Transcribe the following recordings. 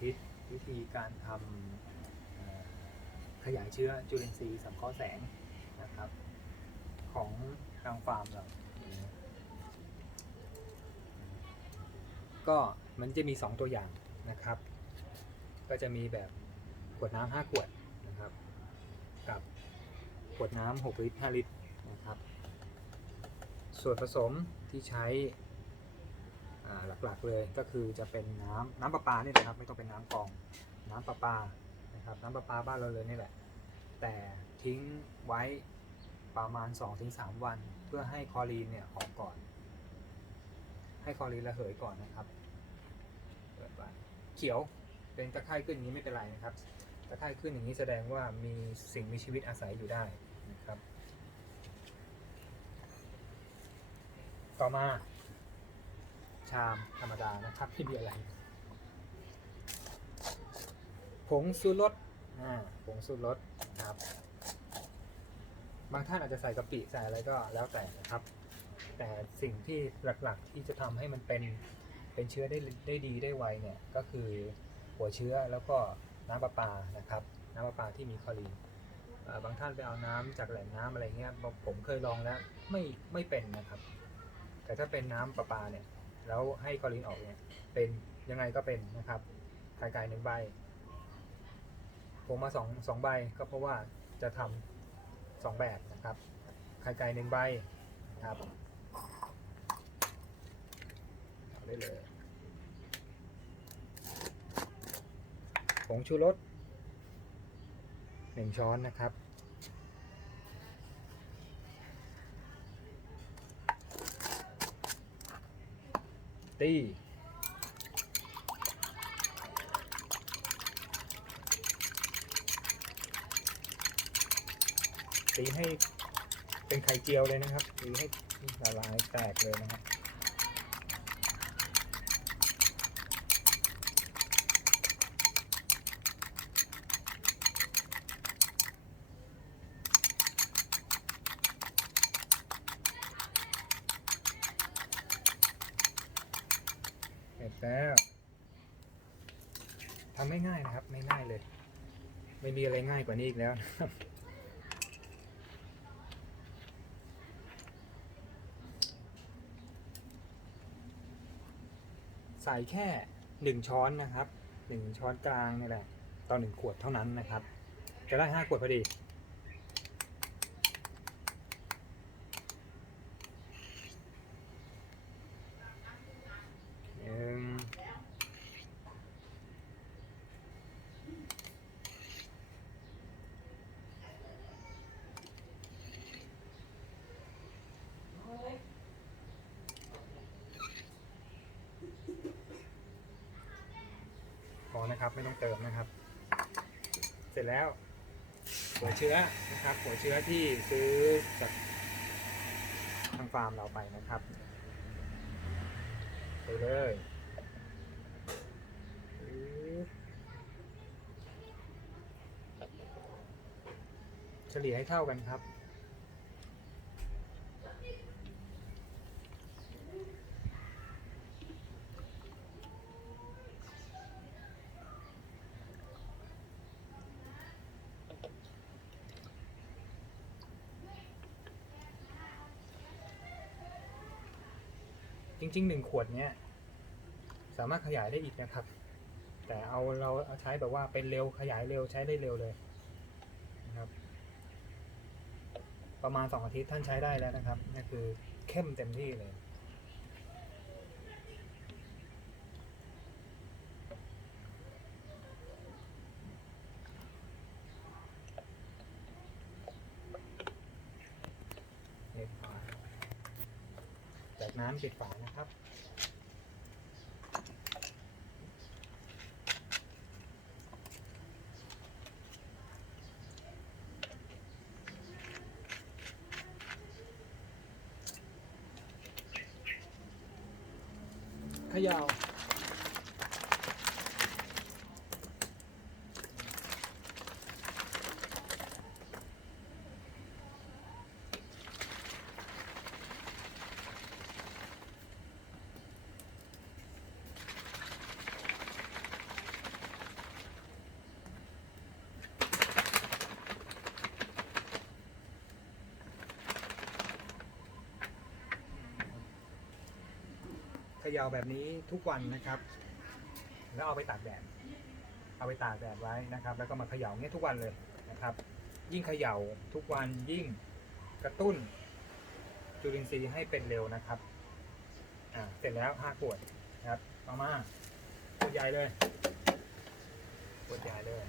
ธิตวิธีการทำขยายเชื้อจุลินทรีย์สังเคราะห์แสงนะครับ ของทางฟาร์มเราก็มันจะมี 2 ตัวอย่างนะครับ ก็จะมีแบบขวดน้ำ5ขวดนะครับ กับขวดน้ำ6ลิตร5ลิตรนะครับ ส่วนผสมที่ใช้ หลักๆเลยก็คือจะเป็นน้ำน้ำประปาเนี่ยนะครับ ไม่ต้องเป็นน้ำกอง น้ำประปานะครับน้ำประปาบ้านเราเลยนี่แหละ แต่ทิ้งไว้ประมาณ 2-3 วัน เพื่อให้คลอรีนเนี่ยออกก่อน ให้คลอรีนระเหยก่อนนะครับเปิดไว้เขียวเป็นตะไคร่ขึ้นอย่างนี้ไม่เป็นไรนะครับตะไคร่ขึ้นอย่างนี้แสดงว่ามีสิ่งมีชีวิตอาศัยอยู่ได้นะครับ ต่อมา ชามธรรมดานะครับไม่มีอะไร ผงซูรสอ่าผงซูรสครับ บางท่านอาจจะใส่กะปิใส่อะไรก็แล้วแต่นะครับ แต่สิ่งที่หลักๆที่จะทำให้มันเป็นเป็นเชื้อได้ได้ดีได้ไวเนี่ยก็คือหัวเชื้อแล้วก็น้ำประปานะครับ น้ำประปาที่มีคลอรีนบางท่านไปเอาน้ำจากแหล่งน้ำอะไรเงี้ยผมเคยลองแล้วไม่ไม่เป็นนะครับ แต่ถ้าเป็นน้ำประปาเนี่ย แล้วให้คอรีนออกเนี่ยเป็นยังไงก็เป็นนะครับไข่ไก่หนึ่งใบผมมาสองสองใบก็เพราะว่าจะทำสองแบบนะครับไข่ไก่หนึ่งใบนะครับเอาได้เลยผงชูรสหนึ่งช้อนนะครับ ตีตีให้เป็นไข่เจียวเลยนะครับตีให้ละลายแตกเลยนะครับ เสร็จแล้วทำ ไม่ง่ายนะครับ ไม่ง่ายเลย ไม่มีอะไรง่ายกว่านี้อีกแล้วนะครับใส่แค่หนึ่งช้อนนะครับหนึ่งช้อนกลางนี่แหละต่อหนึ่งขวดเท่านั้นนะครับ จะได้ห้าขวดพอดี นะครับ ไม่ต้องเติมนะครับ เสร็จแล้ว หัวเชื้อนะครับ หัวเชื้อที่ซื้อจากทางฟาร์มเราไปนะครับไปเลยเฉลี่ยให้เท่ากันครับ ริงๆหนึ่งขวดเนี้ยสามารถขยายได้อีกนะครับ แต่เอาเราเอาใช้แบบว่าเป็นเร็วขยายเร็วใช้ได้เร็วเลยนะครับ ประมาณสองอาทิตย์ท่านใช้ได้แล้วนะครับนี่คือเข้มเต็มที่เลย ปิดฝาจาก น้ำปิดฝานะครับ ขยาว ขย่าแบบนี้ทุกวันนะครับ แล้วเอาไปตากแดดเอาไปตากแดดไว้นะครับ แล้วก็มาเขย่าเงี้ยทุกวันเลยนะครับ ยิ่งเขย่าทุกวันยิ่งกระตุ้นจุลินทรีย์ให้เป็นเร็วนะครับอ่าเสร็จแล้วห้าขวดนะครับต่อมาขวดใหญ่เลยขวดใหญ่เลย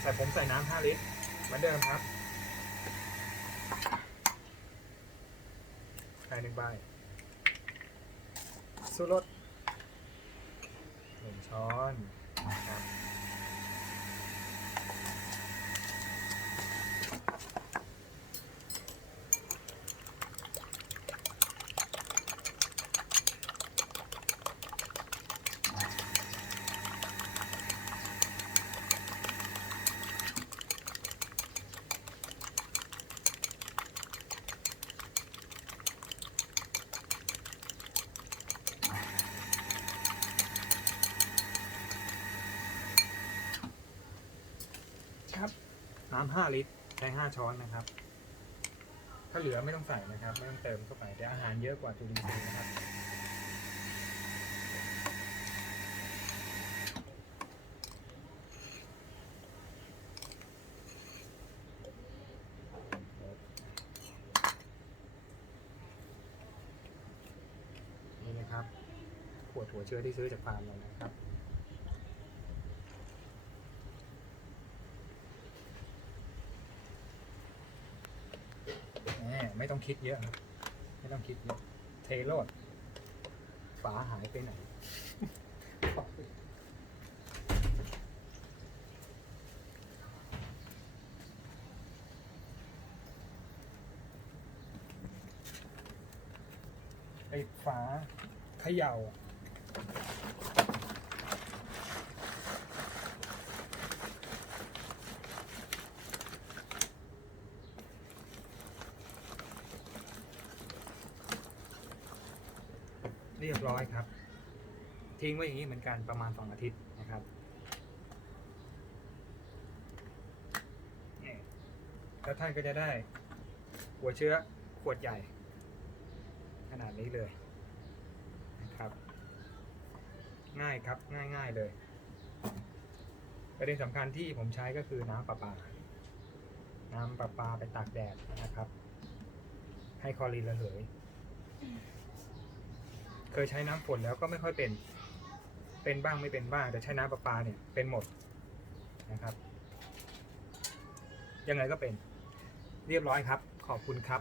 ใส่ผมใส่น้ำห้าลิตรเหมือนเดิมครับใส่หนึ่งใบ สูรสหนึ่งช้อน น้ำห้าลิตรใช้ห้าช้อนนะครับ ถ้าเหลือไม่ต้องใส่นะครับไม่ต้องเติมเข้าไปแต่อาหารเยอะกว่าจุลินทรีย์นะครับนี่นะครับขวดหัวเชื้อที่ซื้อจากฟาร์มเรานะครับ แหมไม่ต้อง คิดเยอะครับไม่ต้องคิดเยอะเทโลดฝาหายไปไหน ไอ้ฝาเขย่า เรียบร้อยครับ ทิ้งไว้อย่างนี้เหมือนกันประมาณสองอาทิตย์นะครับแล้วท่านก็จะได้หัวเชื้อขวดใหญ่ ขนาดนี้เลยนะครับ ง่ายครับง่ายง่ายๆเลยประเด็นสำคัญที่ผมใช้ก็คือน้ำประปา น้ำประปาไปตากแดดนะครับ ให้คอรีนระเหย เคยใช้น้ำฝนแล้วก็ไม่ค่อยเป็น เป็นบ้างไม่เป็นบ้างแต่ใช้น้ำประปาเนี่ยเป็นหมดนะครับ ยังไงก็เป็น เรียบร้อยครับ ขอบคุณครับ